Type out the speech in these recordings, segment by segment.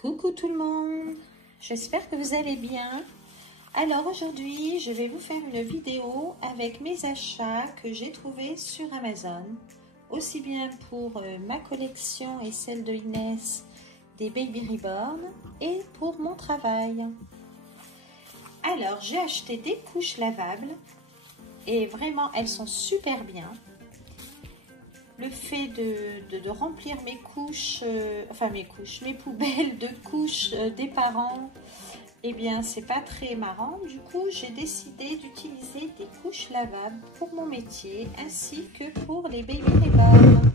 Coucou tout le monde, j'espère que vous allez bien. Alors aujourd'hui, je vais vous faire une vidéo avec mes achats que j'ai trouvés sur Amazon, aussi bien pour ma collection et celle de Inès des Baby Reborn et pour mon travail. Alors j'ai acheté des couches lavables et vraiment elles sont super bien. Le fait de remplir mes couches, mes poubelles de couches des parents, eh bien c'est pas très marrant. Du coup j'ai décidé d'utiliser des couches lavables pour mon métier ainsi que pour les Baby Reborn.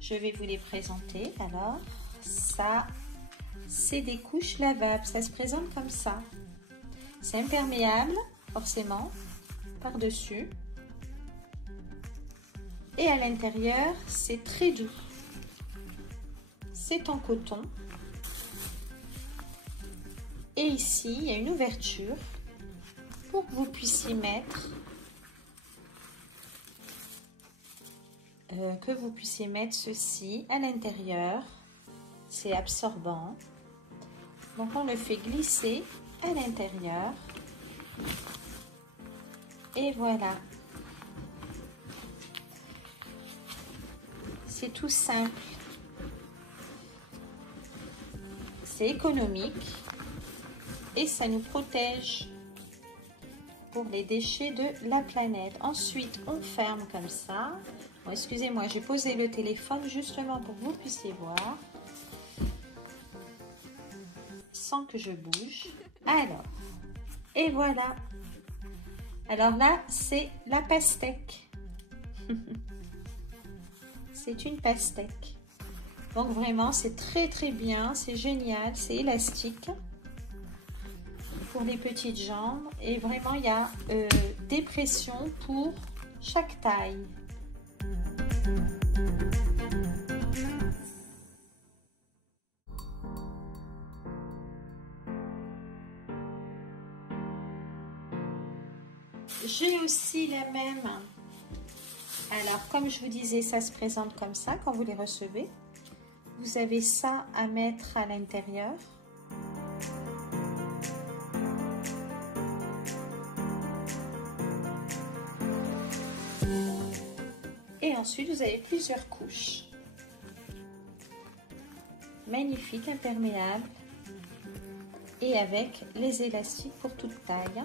Je vais vous les présenter. Alors ça c'est des couches lavables, ça se présente comme ça. C'est imperméable forcément par dessus. Et à l'intérieur, c'est très doux. C'est en coton. Et ici, il y a une ouverture pour que vous puissiez mettre ceci à l'intérieur. C'est absorbant. Donc, on le fait glisser à l'intérieur. Et voilà. C'est tout simple, c'est économique et ça nous protège pour les déchets de la planète. Ensuite, on ferme comme ça. Bon, excusez-moi, j'ai posé le téléphone justement pour que vous puissiez voir sans que je bouge. Alors, et voilà. Alors là, c'est la pastèque. C'est une pastèque. Donc vraiment, c'est très bien, c'est génial, c'est élastique pour les petites jambes. Et vraiment, il y a des pressions pour chaque taille. J'ai aussi la même. Alors, comme je vous disais, ça se présente comme ça quand vous les recevez. Vous avez ça à mettre à l'intérieur. Et ensuite, vous avez plusieurs couches. Magnifique, imperméable. Et avec les élastiques pour toute taille.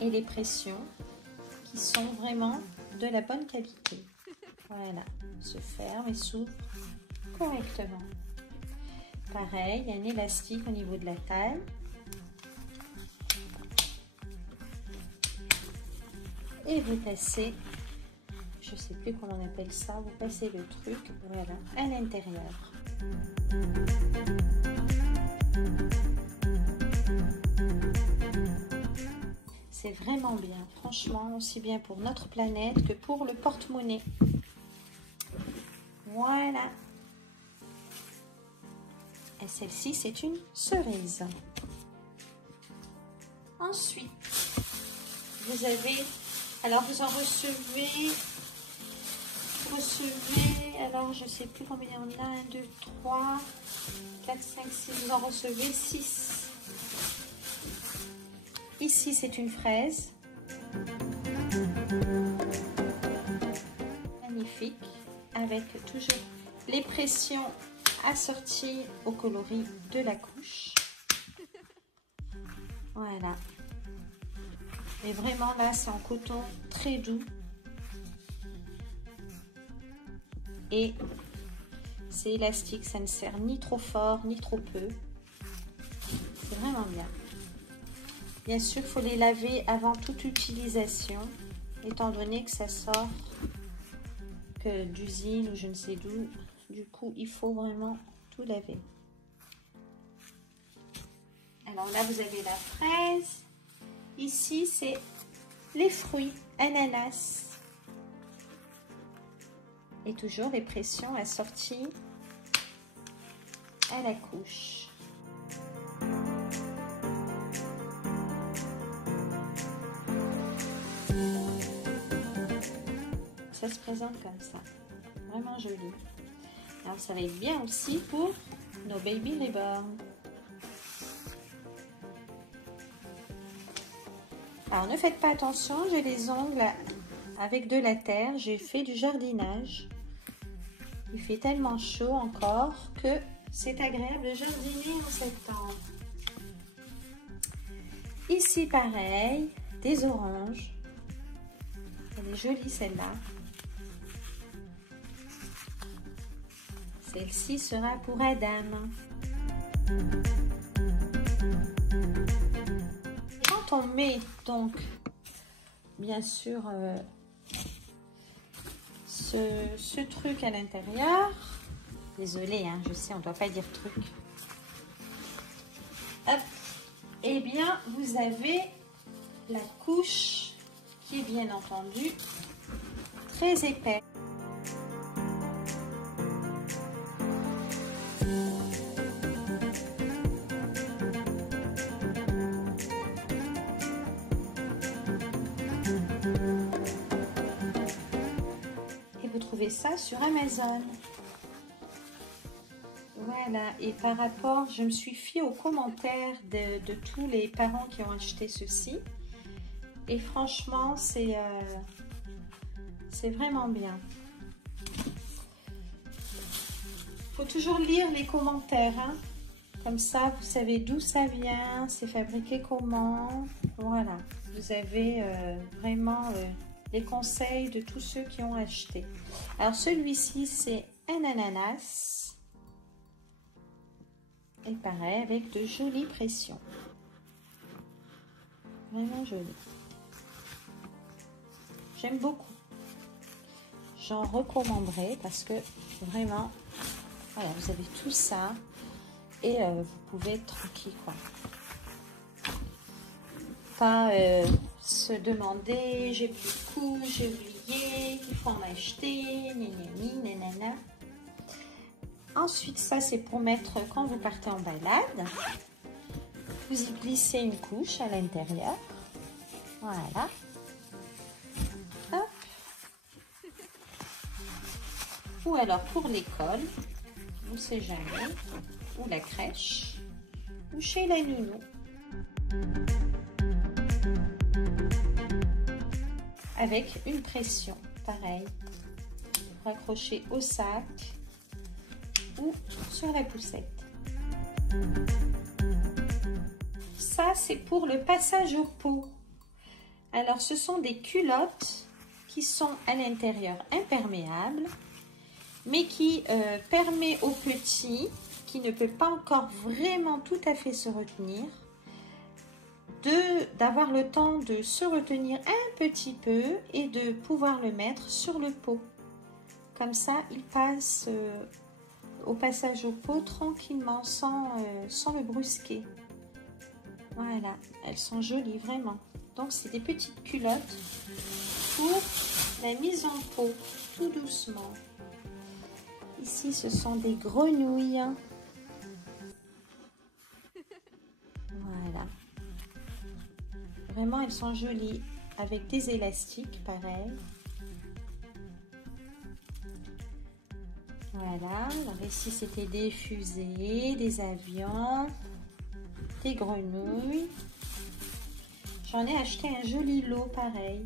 Et les pressions qui sont vraiment de la bonne qualité. Voilà, se ferme et s'ouvre correctement. Pareil, il y a un élastique au niveau de la taille. Et vous passez, je ne sais plus comment on appelle ça, vous passez le truc, voilà, à l'intérieur. C'est vraiment bien, franchement, aussi bien pour notre planète que pour le porte-monnaie. Voilà. Et celle-ci, c'est une cerise. Ensuite, vous avez, alors vous en recevez, alors je ne sais plus combien on a, 1, 2, 3, 4, 5, 6, vous en recevez 6. Ici, c'est une fraise. Magnifique. Avec toujours les pressions assorties au coloris de la couche. Voilà. Et vraiment, là, c'est en coton très doux. Et c'est élastique. Ça ne serre ni trop fort, ni trop peu. C'est vraiment bien. Bien sûr, il faut les laver avant toute utilisation, étant donné que ça sort que d'usine ou je ne sais d'où. Du coup, il faut vraiment tout laver. Alors là, vous avez la fraise. Ici, c'est les fruits, ananas. Et toujours les pressions assorties à la couche. Ça se présente comme ça, vraiment joli. Alors ça va être bien aussi pour nos baby reborn. Alors ne faites pas attention, j'ai les ongles avec de la terre, j'ai fait du jardinage. Il fait tellement chaud encore que c'est agréable de jardiner en septembre. Ici pareil, des oranges. Elle est jolie celle-là. Celle-ci sera pour Adam. Quand on met donc, bien sûr, ce truc à l'intérieur, désolée, hein, je sais, on ne doit pas dire truc. Hop, et bien, vous avez la couche qui est bien entendu très épaisse. Et vous trouvez ça sur Amazon. Voilà, et par rapport, je me suis fiée aux commentaires de tous les parents qui ont acheté ceci. Et franchement, c'est vraiment bien. Il faut toujours lire les commentaires, hein. Comme ça, vous savez d'où ça vient, c'est fabriqué comment. Voilà, vous avez vraiment les conseils de tous ceux qui ont acheté. Alors, celui-ci, c'est un ananas. Et pareil, avec de jolies pressions. Vraiment joli. J'aime beaucoup. J'en recommanderais parce que vraiment, voilà, vous avez tout ça et vous pouvez être tranquille, quoi. Pas se demander, j'ai plus de couches, j'ai oublié, il faut en acheter, nanana. Ensuite, ça c'est pour mettre quand vous partez en balade. Vous y glissez une couche à l'intérieur. Voilà. Hop. Ou alors pour l'école, on ne sait jamais, ou la crèche, ou chez la nounou. Avec une pression, pareil, raccrochée au sac ou sur la poussette. Ça, c'est pour le passage au pot. Alors, ce sont des culottes qui sont à l'intérieur imperméables, mais qui permet au petit, qui ne peut pas encore vraiment tout à fait se retenir, d'avoir le temps de se retenir un petit peu et de pouvoir le mettre sur le pot. Comme ça, il passe au passage au pot tranquillement, sans le brusquer. Voilà, elles sont jolies, vraiment. Donc, c'est des petites culottes pour la mise en pot, tout doucement. Ici, ce sont des grenouilles. Voilà. Vraiment, elles sont jolies, avec des élastiques, pareil. Voilà, alors ici, c'était des fusées, des avions, des grenouilles. J'en ai acheté un joli lot, pareil.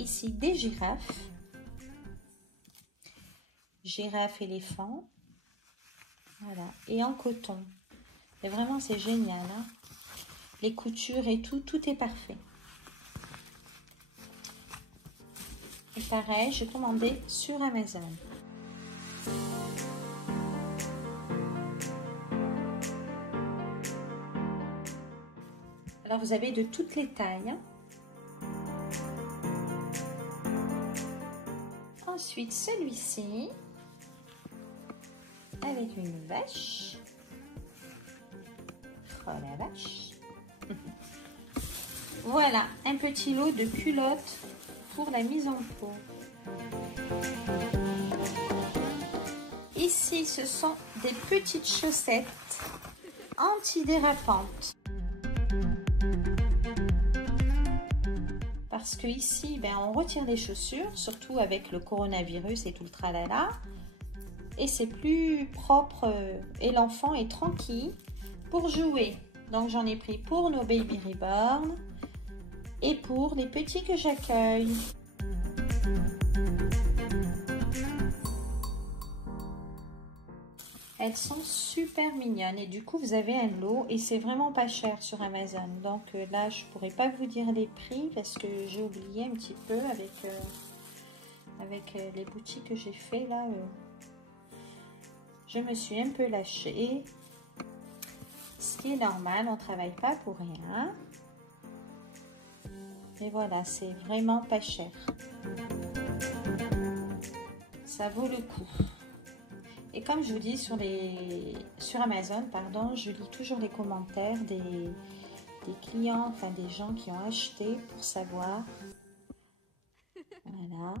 Ici, des girafes. Girafe, éléphant. Voilà, et en coton. Et vraiment, c'est génial, hein. Les coutures et tout, tout est parfait. Et pareil, j'ai commandé sur Amazon. Alors, vous avez de toutes les tailles. Ensuite, celui-ci, avec une vache. Oh la vache! Voilà, un petit lot de culottes pour la mise en pot. Ici, ce sont des petites chaussettes antidérapantes. Parce que ici, on retire les chaussures, surtout avec le coronavirus et tout le tralala. et c'est plus propre et l'enfant est tranquille pour jouer. Donc j'en ai pris pour nos baby reborn et pour les petits que j'accueille. Elles sont super mignonnes et du coup vous avez un lot et c'est vraiment pas cher sur Amazon. Donc là je pourrais pas vous dire les prix parce que j'ai oublié un petit peu avec les boutiques que j'ai fait là. Je me suis un peu lâchée. Ce qui est normal, on travaille pas pour rien. Et voilà, c'est vraiment pas cher. Ça vaut le coup. Et comme je vous dis sur Amazon, pardon, je lis toujours les commentaires des clients, enfin des gens qui ont acheté pour savoir. Voilà,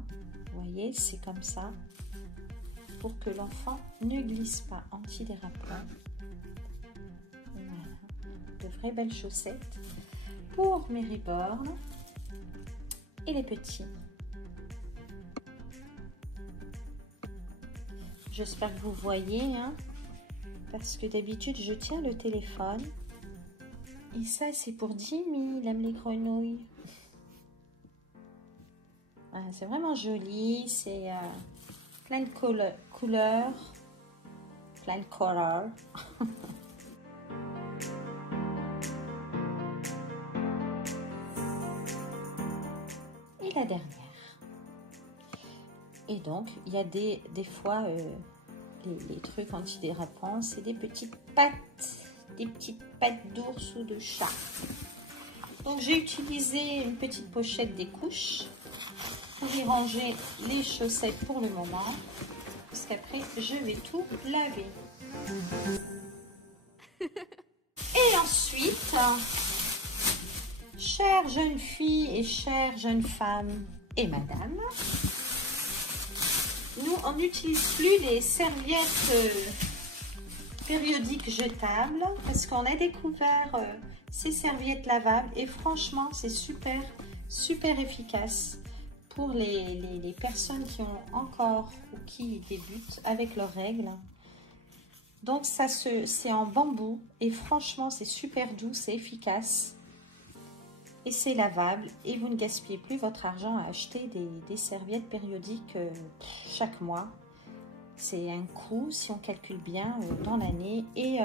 vous voyez, c'est comme ça. Pour que l'enfant ne glisse pas, antidérapant. Voilà, de vraies belles chaussettes pour mes reborn et les petits. J'espère que vous voyez, hein, parce que d'habitude je tiens le téléphone. Et ça c'est pour Jimmy, il aime les grenouilles. Ah, c'est vraiment joli, c'est plein de couleurs, plein de couleurs. Et la dernière. Et donc, il y a des fois, les trucs antidérapants, c'est des petites pattes d'ours ou de chat. Donc, j'ai utilisé une petite pochette des couches pour y ranger les chaussettes pour le moment. Parce qu'après, je vais tout laver. Et ensuite, chères jeunes filles et chères jeunes femmes et madame, nous, on n'utilise plus les serviettes périodiques jetables parce qu'on a découvert ces serviettes lavables et franchement, c'est super efficace pour les personnes qui ont encore ou qui débutent avec leurs règles. Donc, c'est en bambou et franchement, c'est super doux, c'est efficace. Et c'est lavable et vous ne gaspillez plus votre argent à acheter des serviettes périodiques chaque mois. C'est un coût, si on calcule bien, dans l'année. Et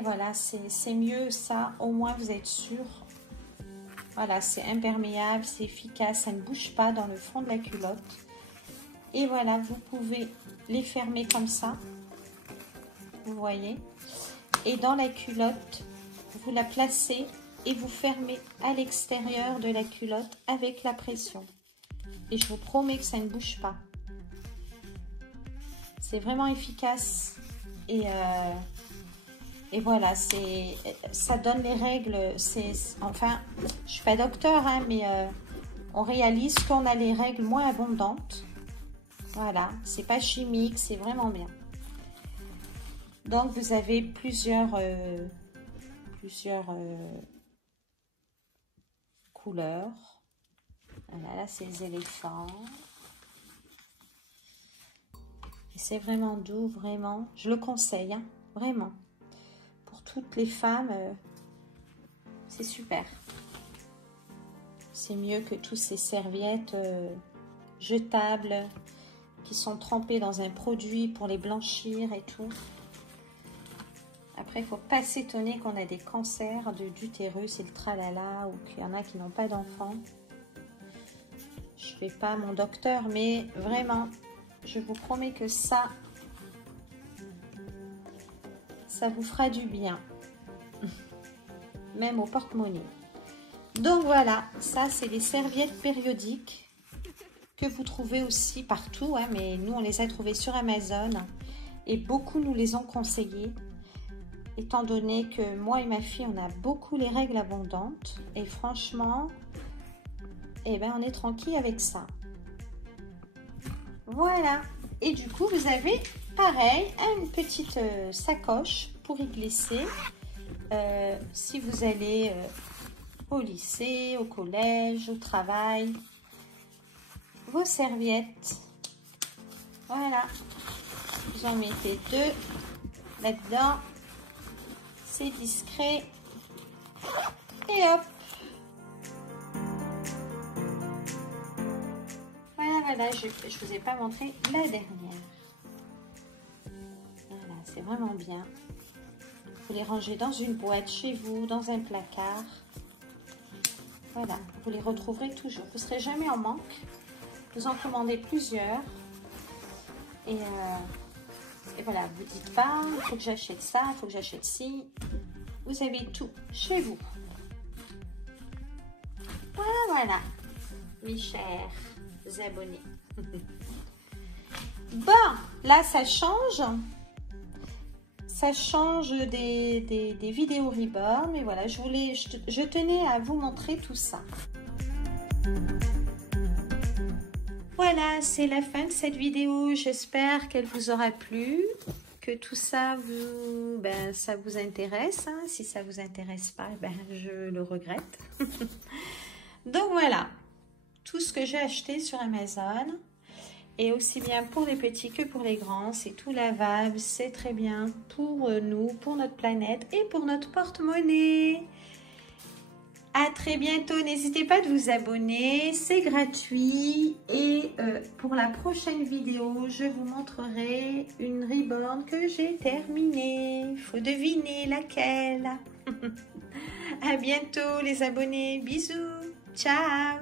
voilà, c'est mieux ça, au moins vous êtes sûr. Voilà, c'est imperméable, c'est efficace, ça ne bouge pas dans le fond de la culotte. Et voilà, vous pouvez les fermer comme ça. Vous voyez. Et dans la culotte, vous la placez et vous fermez à l'extérieur de la culotte avec la pression. Et je vous promets que ça ne bouge pas. C'est vraiment efficace. Et voilà, ça donne les règles. Enfin, je suis pas docteur, hein, mais on réalise qu'on a les règles moins abondantes. Voilà, c'est pas chimique, c'est vraiment bien. Donc, vous avez plusieurs couleurs. Voilà, là c'est les éléphants. C'est vraiment doux, vraiment. Je le conseille, hein, vraiment. Pour toutes les femmes, c'est super. C'est mieux que toutes ces serviettes jetables qui sont trempées dans un produit pour les blanchir et tout. Après, il ne faut pas s'étonner qu'on a des cancers d'utérus et le tralala, ou qu'il y en a qui n'ont pas d'enfants. Je ne fais pas mon docteur, mais vraiment, je vous promets que ça vous fera du bien. Même au porte-monnaie. Donc voilà, ça c'est les serviettes périodiques que vous trouvez aussi partout, hein, mais nous on les a trouvées sur Amazon et beaucoup nous les ont conseillées. Étant donné que moi et ma fille, on a beaucoup les règles abondantes. Et franchement, eh ben, on est tranquille avec ça. Voilà. Et du coup, vous avez, pareil, une petite sacoche pour y glisser. Si vous allez au lycée, au collège, au travail. Vos serviettes. Voilà. Vous en mettez 2 là-dedans. C'est discret. Et hop. Voilà, je ne vous ai pas montré la dernière. Voilà, c'est vraiment bien. Vous les rangez dans une boîte chez vous, dans un placard. Voilà, vous les retrouverez toujours. Vous ne serez jamais en manque. Vous en commandez plusieurs. Et voilà, vous ne dites pas, il faut que j'achète ça, il faut que j'achète ci. Vous avez tout chez vous. Voilà, mes chers abonnés. Bon, là, ça change. Ça change des vidéos Reborn. Mais voilà, je tenais à vous montrer tout ça. Voilà, c'est la fin de cette vidéo. J'espère qu'elle vous aura plu, que tout ça ça vous intéresse. Hein. Si ça vous intéresse pas, je le regrette. Donc voilà, tout ce que j'ai acheté sur Amazon, et aussi bien pour les petits que pour les grands, c'est tout lavable, c'est très bien pour nous, pour notre planète et pour notre porte-monnaie. À très bientôt, n'hésitez pas de vous abonner, c'est gratuit. Et pour la prochaine vidéo, je vous montrerai une Reborn que j'ai terminée. Il faut deviner laquelle. À bientôt les abonnés, bisous, ciao.